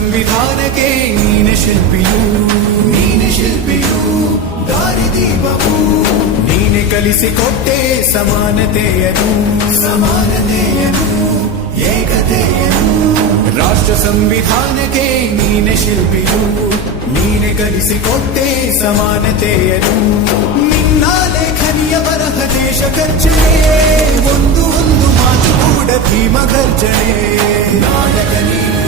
ಸಂವಿಧಾನಕ್ಕೆ ನೀನೆ ಶಿಲ್ಪಿಯು ದಾರಿದೀಪವು ನೀನೆ ಕಲಿಸಿಕೊಟ್ಟೆ ಸಮಾನತೆಯನು ಏಕತೆಯನು ರಾಷ್ಟ್ರ ಸಂವಿಧಾನಕ್ಕೆ ನೀನೆ ಶಿಲ್ಪಿಯು ನೀನೆ ಕಲಿಸಿಕೊಟ್ಟೆ ಸಮಾನತೆಯನು ನಿನ್ನ ಲೇಖನಿಯ ಬರಹ ದೇಶ ಖರ್ಚನೆ ಒಂದು ಮಾತು ಕೂಡ ಭೀಮ ಗರ್ಜನೆ ನಾಯಕ ನೀನು